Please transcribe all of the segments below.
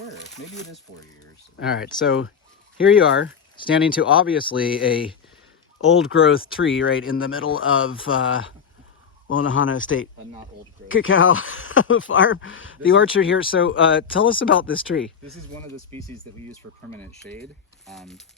sure. Maybe it is 4 years. All right, so here you are, standing to obviously a old growth tree right in the middle of Lonohana Estate A not old growth. cacao farm, the orchard here. So tell us about this tree. This is one of the species that we use for permanent shade,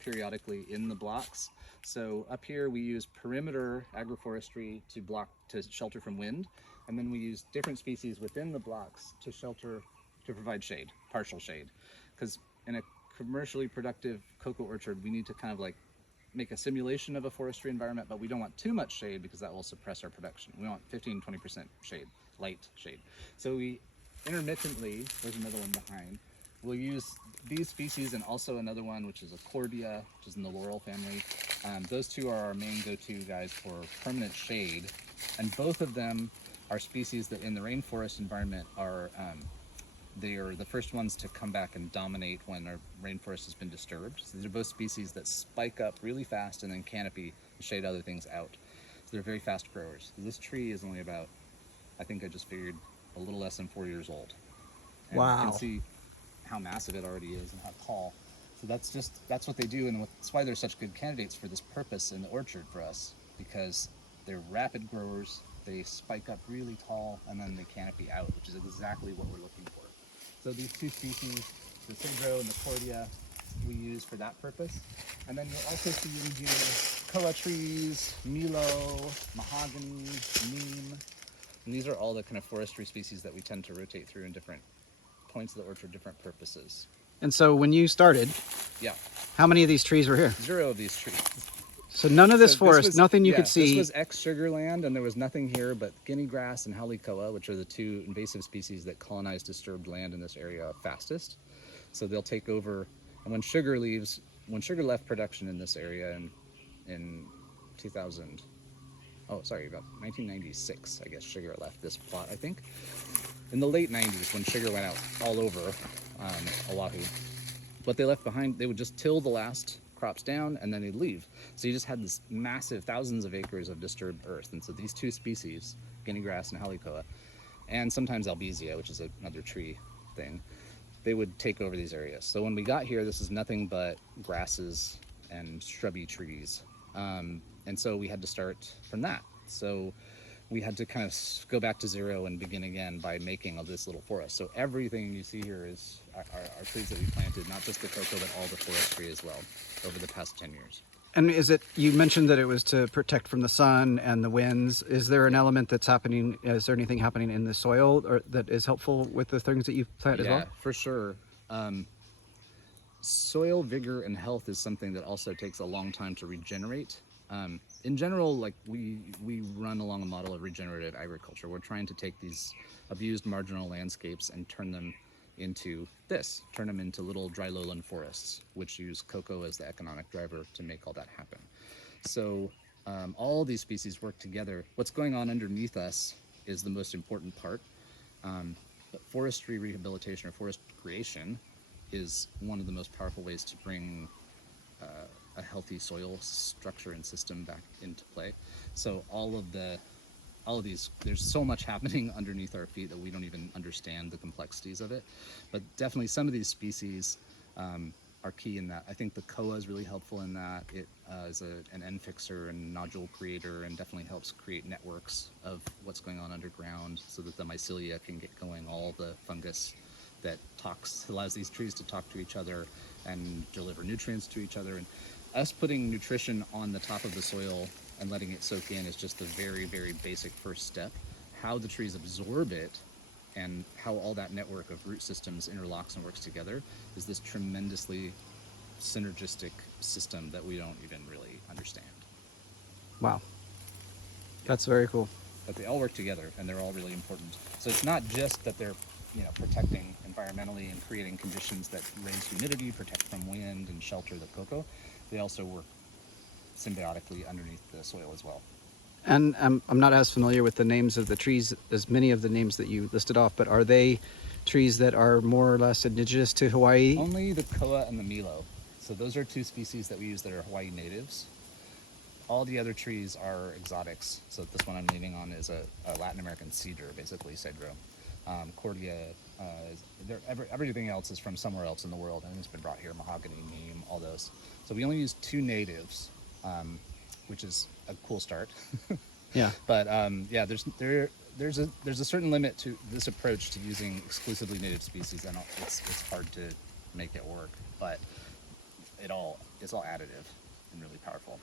periodically in the blocks. So up here we use perimeter agroforestry to shelter from wind, and then we use different species within the blocks to provide shade, partial shade. Because in a commercially productive cocoa orchard, we need to kind of like make a simulation of a forestry environment, but we don't want too much shade because that will suppress our production. We want 15-20% shade, light shade. So we intermittently, there's another one behind, we'll use these species and also another one, which is a cordia, which is in the laurel family. Those two are our main go-to guys for permanent shade. And both of them are species that in the rainforest environment are they are the first ones to come back and dominate when our rainforest has been disturbed. So these are both species that spike up really fast and then canopy and shade other things out. So they're very fast growers. This tree is only about, I think I just figured, a little less than 4 years old. And Wow. you can see how massive it already is and how tall. So that's what they do, and that's why they're such good candidates for this purpose in the orchard for us, because they're rapid growers, they spike up really tall, and then they canopy out, which is exactly what we're looking for. So these two species, the cedro and the cordia, we use for that purpose. And then you'll also see in here koa trees, milo, mahogany, neem. And these are all the kind of forestry species that we tend to rotate through in different points of the orchard, different purposes. And so when you started, Yeah, how many of these trees were here? 0 of these trees. So none of this So forest, nothing you could see. This was ex-sugar land, and there was nothing here but guinea grass and halickoa, which are the two invasive species that colonize disturbed land in this area fastest. So they'll take over, and when sugar left production in this area in 2000, about 1996, I guess sugar left this plot, I think. In the late 90s, when sugar went out all over Oahu, what they left behind, they would just till the last crops down and then they'd leave. So you just had this massive thousands of acres of disturbed earth. And so these two species, guinea grass and halickoa, and sometimes albizia, which is another tree thing, they would take over these areas. So when we got here, this is nothing but grasses and shrubby trees. And so we had to start from that. So we had to kind of go back to 0 and begin again by making of this little forest. So everything you see here is our trees that we planted, not just the cocoa, but all the forestry as well over the past 10 years. And you mentioned that it was to protect from the sun and the winds. Is there an element that's happening? Is there anything happening in the soil or that is helpful with the things that you plant as well? Yeah, for sure. Soil vigor and health is something that also takes a long time to regenerate. In general, like we run along a model of regenerative agriculture. We're trying to take these abused marginal landscapes and turn them into little dry lowland forests, which use cocoa as the economic driver to make all that happen. So all these species work together. What's going on underneath us is the most important part. But forestry rehabilitation or forest creation is one of the most powerful ways to bring a healthy soil structure and system back into play. So all of these, there's so much happening underneath our feet that we don't even understand the complexities of it. But definitely some of these species are key in that. I think the koa is really helpful in that. It is an end fixer and nodule creator, and definitely helps create networks of what's going on underground so that the mycelia can get going, all the fungus that allows these trees to talk to each other and deliver nutrients to each other. And us putting nutrition on the top of the soil and letting it soak in is just the very, very basic first step. How the trees absorb it and how all that network of root systems interlocks and works together is this tremendously synergistic system that we don't even really understand. Wow. That's very cool. But they all work together and they're all really important. So it's not just that they're protecting environmentally and creating conditions that raise humidity, protect from wind, and shelter the cocoa. They also work symbiotically underneath the soil as well. And I'm not as familiar with the names of the trees as many of the names that you listed off, but are they trees that are more or less indigenous to Hawaii? Only the koa and the milo. So those are two species that we use that are Hawaii natives. All the other trees are exotics. So this one I'm leaning on is a Latin American cedar, basically cedro. Cordia, Everything else is from somewhere else in the world, and it's been brought here: mahogany, neem, all those. So we only use 2 natives, which is a cool start. Yeah. But yeah, there's a certain limit to this approach to using exclusively native species, and it's hard to make it work. But it's all additive and really powerful.